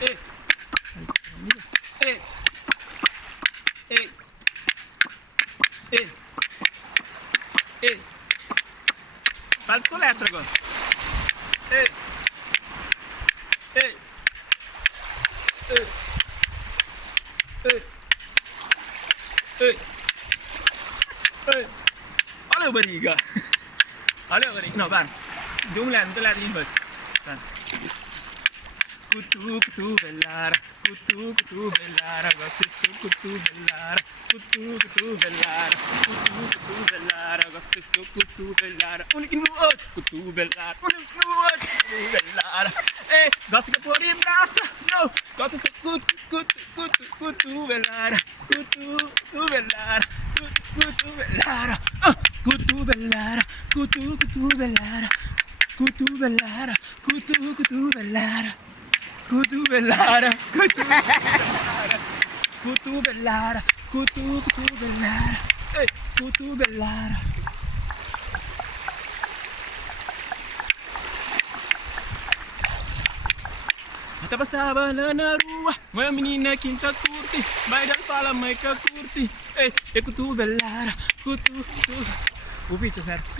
Ehi, ehi, ehi, ehi, ehi, fa il elettrico. Ehi, ehi, ehi, ehi, ehi, ehi. Olha o barriga. Olha o barriga. No, van. De lado in bus. Van. Kutu bellara, kutu bellara, gosto su kutu bellara, kutu bellara, kutu bellara, gosto su kutu bellara, unico no outro, kutu bellara, unico no outro, kutu bellara, gosto que por em braço, não, gosto su kutu bellara, kutu bellara, kutu bellara, kutu bellara, kutu bellara, kutu bellara, kutu bellara. Kutu bellara, kutu bellara, kutu bellara, kutu bellara, kutu bellara. Até passava lá na rua, uma menina quinta curte, vai dar fala mãe que curte, kutu bellara, kutu. O vídeo certo?